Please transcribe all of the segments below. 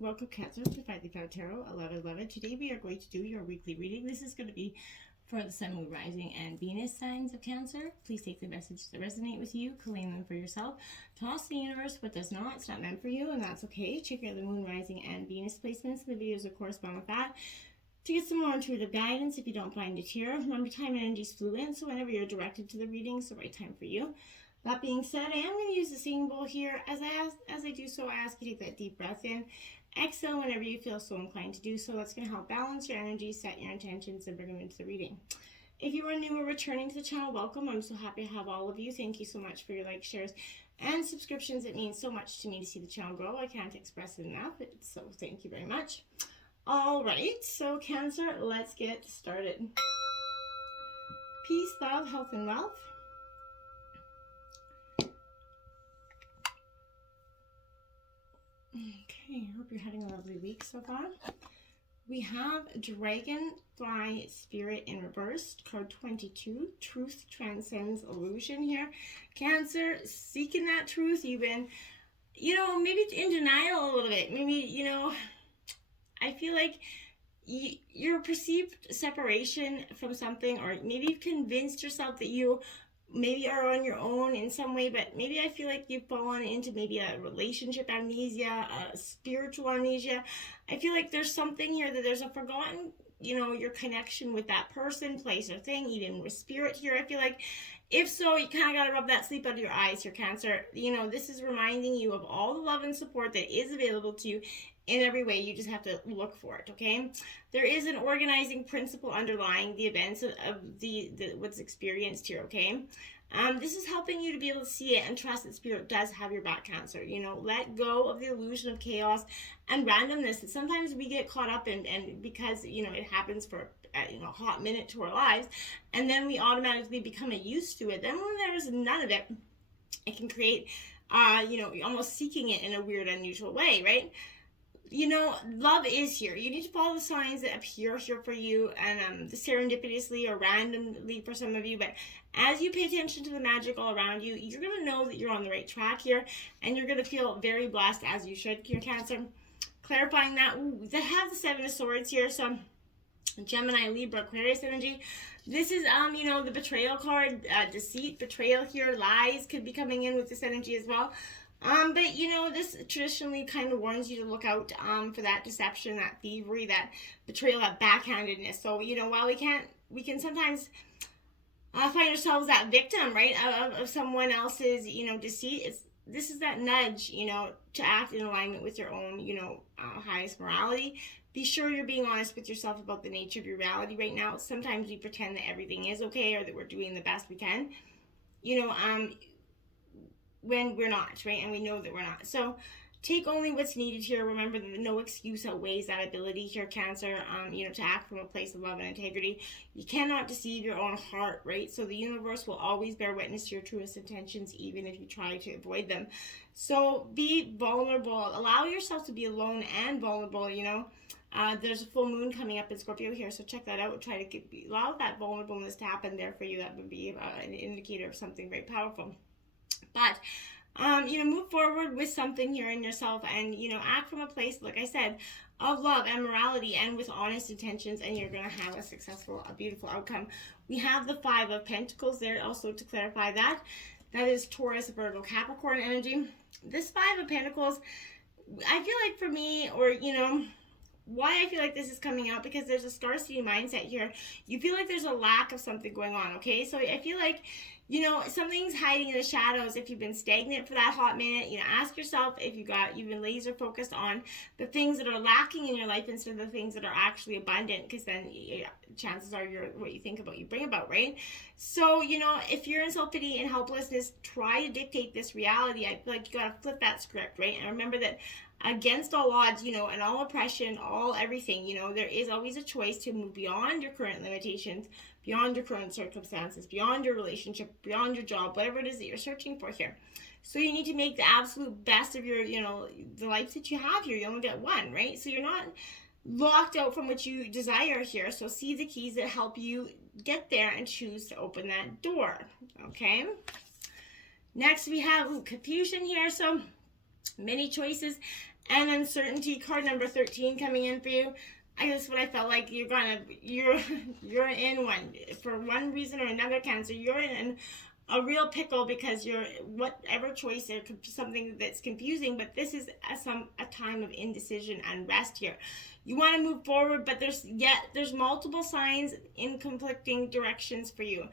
Welcome, Cancer, to Finally Found Tarot 1111. Today we are going to do your weekly reading. This is going to be for the Sun, Moon, Rising, and Venus signs of Cancer. Please take the messages that resonate with you, claim them for yourself. Toss the universe what does not. It's not meant for you, and that's okay. Check out the Moon, Rising, and Venus placements. The videos that correspond with that. To get some more intuitive guidance, if you don't find it here, remember time and energy is fluid, so whenever you're directed to the reading, it's the right time for you. That being said, I am going to use the singing bowl here. As I do so, I ask you to take that deep breath in. Exhale whenever you feel so inclined to do so. That's going to help balance your energy, set your intentions, and bring them into the reading. If you are new or returning to the channel, welcome. I'm so happy to have all of you. Thank you so much for your likes, shares, and subscriptions. It means so much to me to see the channel grow. I can't express it enough, so thank you very much. All right, so Cancer, let's get started. Peace, love, health, and wealth. Okay, I hope you're having a lovely week so far. We have Dragonfly Spirit in reverse, card 22. Truth transcends illusion here. Cancer, seeking that truth. You've been, maybe in denial a little bit. Maybe, I feel like your perceived separation from something, or maybe you've convinced yourself that you maybe are on your own in some way, but maybe I feel like you've fallen into maybe a relationship amnesia, a spiritual amnesia. I feel like there's something here that there's a forgotten, your connection with that person, place, or thing, even with spirit here. I feel like if so, you kind of got to rub that sleep out of your eyes here, Cancer. This is reminding you of all the love and support that is available to you in every way. You just have to look for it, okay? There is an organizing principle underlying the events of what's experienced here, okay? This is helping you to be able to see it and trust that spirit does have your back, Cancer. Let go of the illusion of chaos and randomness that sometimes we get caught up in, and because, it happens for a hot minute to our lives, and then we automatically become used to it. Then when there's none of it, it can create, almost seeking it in a weird, unusual way, right? Love is here. You need to follow the signs that appear here for you, and serendipitously or randomly for some of you. But as you pay attention to the magic all around you, you're going to know that you're on the right track here, and you're going to feel very blessed, as you should, your Cancer. Clarifying that, they have the Seven of Swords here, so Gemini, Libra, Aquarius energy. This is, the betrayal card, deceit, betrayal here, lies could be coming in with this energy as well. But this traditionally kind of warns you to look out for that deception, that thievery, that betrayal, that backhandedness. So, while we can sometimes find ourselves that victim, right, of someone else's, deceit, this is that nudge, to act in alignment with your own, highest morality. Be sure you're being honest with yourself about the nature of your reality right now. Sometimes we pretend that everything is okay or that we're doing the best we can, when we're not, right? And we know that we're not. So take only what's needed here. Remember that no excuse outweighs that ability here, Cancer, to act from a place of love and integrity. You cannot deceive your own heart, right? So the universe will always bear witness to your truest intentions, even if you try to avoid them. So be vulnerable. Allow yourself to be alone and vulnerable, there's a full moon coming up in Scorpio here, so check that out. Try to allow that vulnerableness to happen there for you. That would be an indicator of something very powerful. But, move forward with something here in yourself, and, act from a place, like I said, of love and morality and with honest intentions, and you're going to have a beautiful outcome. We have the Five of Pentacles there also to clarify that. That is Taurus, Virgo, Capricorn energy. This Five of Pentacles, I feel like for me, or, why I feel like this is coming out, because there's a scarcity mindset here. You feel like there's a lack of something going on, okay? So I feel like, something's hiding in the shadows. If you've been stagnant for that hot minute, ask yourself if you've been laser focused on the things that are lacking in your life instead of the things that are actually abundant, because then chances are what you think about, you bring about, right? So, if you're in self-pity and helplessness, try to dictate this reality. I feel like you got to flip that script, right? And remember that against all odds, and all oppression, all everything, there is always a choice to move beyond your current limitations, beyond your current circumstances, beyond your relationship, beyond your job, whatever it is that you're searching for here. So you need to make the absolute best of your, the life that you have here. You only get one, right? So you're not locked out from what you desire here. So see the keys that help you get there and choose to open that door, okay? Next we have confusion here. So Many choices and uncertainty. Card number 13 coming in for you. I guess what I felt like you're in one, for one reason or another, Cancer. You're in a real pickle because you're, whatever choice or something that's confusing, but this is a time of indecision and rest here. You want to move forward, but there's multiple signs in conflicting directions for you.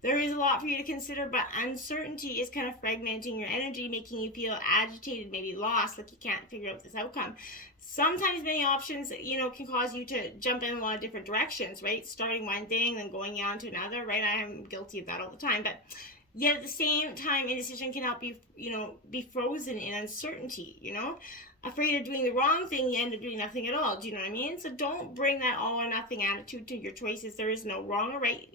There is a lot for you to consider, but uncertainty is kind of fragmenting your energy, making you feel agitated, maybe lost, like you can't figure out this outcome. Sometimes many options, can cause you to jump in a lot of different directions, right? Starting one thing, then going on to another, right? I am guilty of that all the time, but yet at the same time, indecision can help you, be frozen in uncertainty, afraid of doing the wrong thing, you end up doing nothing at all. Do you know what I mean? So don't bring that all or nothing attitude to your choices. There is no wrong or right,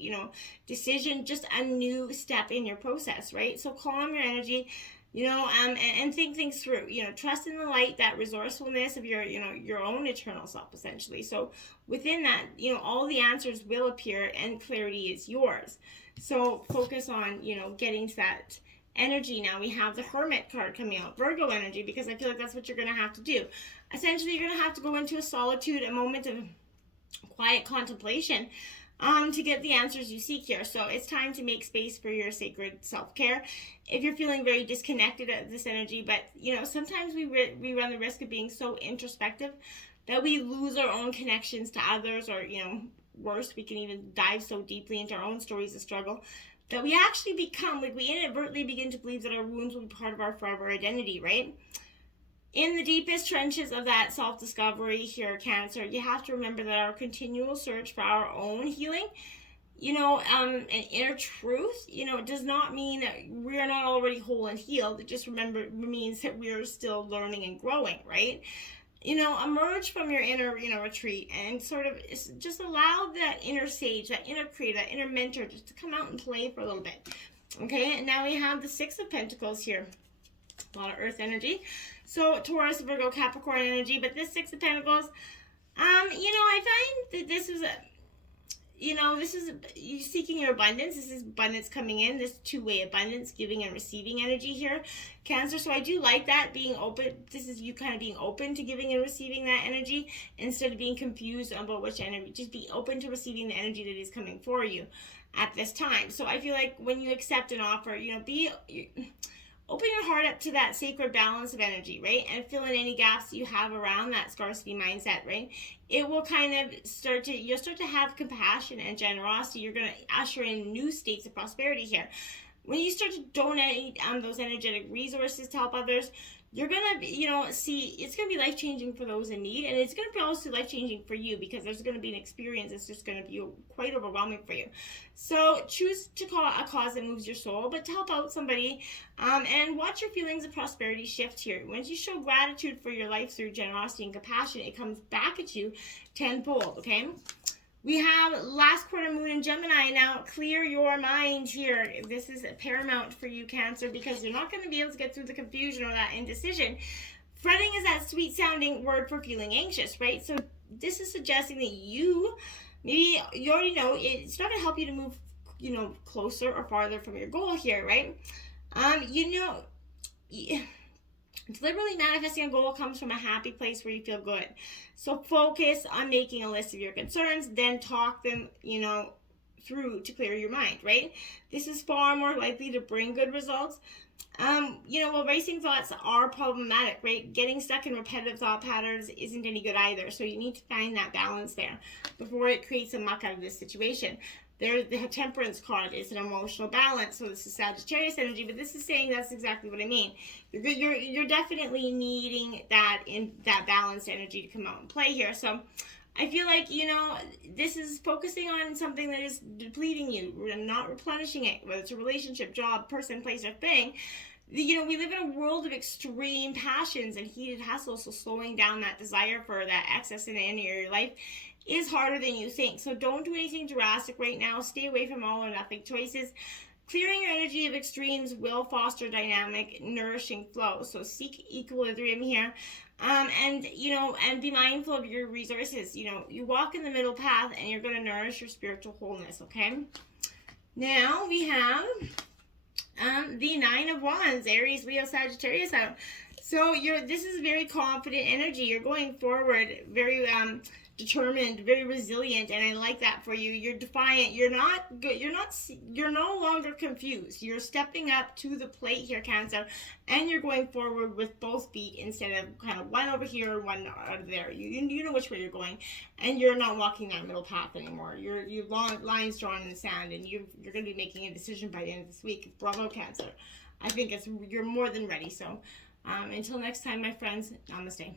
decision, just a new step in your process, right? So calm your energy, and think things through, trust in the light, that resourcefulness of your own eternal self, essentially. So within that, all the answers will appear and clarity is yours. So focus on, getting to that energy. Now we have the Hermit card coming out, Virgo energy, because I feel like that's what you're going to have to do. Essentially, you're going to have to go into a solitude, a moment of quiet contemplation, to get the answers you seek here. So it's time to make space for your sacred self-care. If you're feeling very disconnected of this energy, but sometimes we run the risk of being so introspective that we lose our own connections to others, or worse, we can even dive so deeply into our own stories of struggle that we actually become, like, we inadvertently begin to believe that our wounds will be part of our forever identity, right? In the deepest trenches of that self-discovery here, Cancer, you have to remember that our continual search for our own healing, and inner truth, it does not mean that we're not already whole and healed. It just means that we're still learning and growing, right? Emerge from your inner, retreat, and sort of just allow that inner sage, that inner creator, that inner mentor just to come out and play for a little bit. Okay, and now we have the Six of Pentacles here. A lot of earth energy. So Taurus, Virgo, Capricorn energy, but this Six of Pentacles, I find that this is you seeking your abundance. This is abundance coming in, this two-way abundance, giving and receiving energy here, Cancer. So I do like that, being open. This is you kind of being open to giving and receiving that energy instead of being confused about which energy. Just be open to receiving the energy that is coming for you at this time. So I feel like when you accept an offer, open your heart up to that sacred balance of energy, right? And fill in any gaps you have around that scarcity mindset, right? It will kind of you'll start to have compassion and generosity. You're going to usher in new states of prosperity here. When you start to donate those energetic resources to help others, you're going to, see, it's going to be life-changing for those in need, and it's going to be also life-changing for you, because there's going to be an experience that's just going to be quite overwhelming for you. So choose to call a cause that moves your soul, but to help out somebody, and watch your feelings of prosperity shift here. Once you show gratitude for your life through generosity and compassion, it comes back at you tenfold, okay? We have last quarter moon in Gemini. Now, clear your mind here. This is paramount for you, Cancer, because you're not going to be able to get through the confusion or that indecision. Fretting is that sweet-sounding word for feeling anxious, right? So this is suggesting that maybe you already know, it's not going to help you to move, closer or farther from your goal here, right? Deliberately manifesting a goal comes from a happy place where you feel good. So focus on making a list of your concerns, then talk them, through to clear your mind, right? This is far more likely to bring good results. While racing thoughts are problematic, right? Getting stuck in repetitive thought patterns isn't any good either. So you need to find that balance there before it creates a muck out of this situation. The Temperance card is an emotional balance, so this is Sagittarius energy, but this is saying that's exactly what I mean. You're definitely needing that balanced energy to come out and play here. So I feel like, this is focusing on something that is depleting you, not replenishing it, whether it's a relationship, job, person, place, or thing. We live in a world of extreme passions and heated hustle, so slowing down that desire for that excess in any area of your life is harder than you think. So don't do anything drastic right now. Stay away from all or nothing choices. Clearing your energy of extremes will foster dynamic, nourishing flow. So seek equilibrium here. And be mindful of your resources. You walk in the middle path and you're going to nourish your spiritual wholeness, okay? Now we have the Nine of Wands, Aries, Leo, Sagittarius out. So this is very confident energy. You're going forward, very determined, very resilient, and I like that for you. You're defiant. You're not good. You're no longer confused. You're stepping up to the plate here, Cancer, and you're going forward with both feet instead of kind of one over here, one out there. You know which way you're going, and you're not walking that middle path anymore. You lines drawn in the sand, and you're going to be making a decision by the end of this week. Bravo, Cancer. I think you're more than ready. So, until next time, my friends, namaste.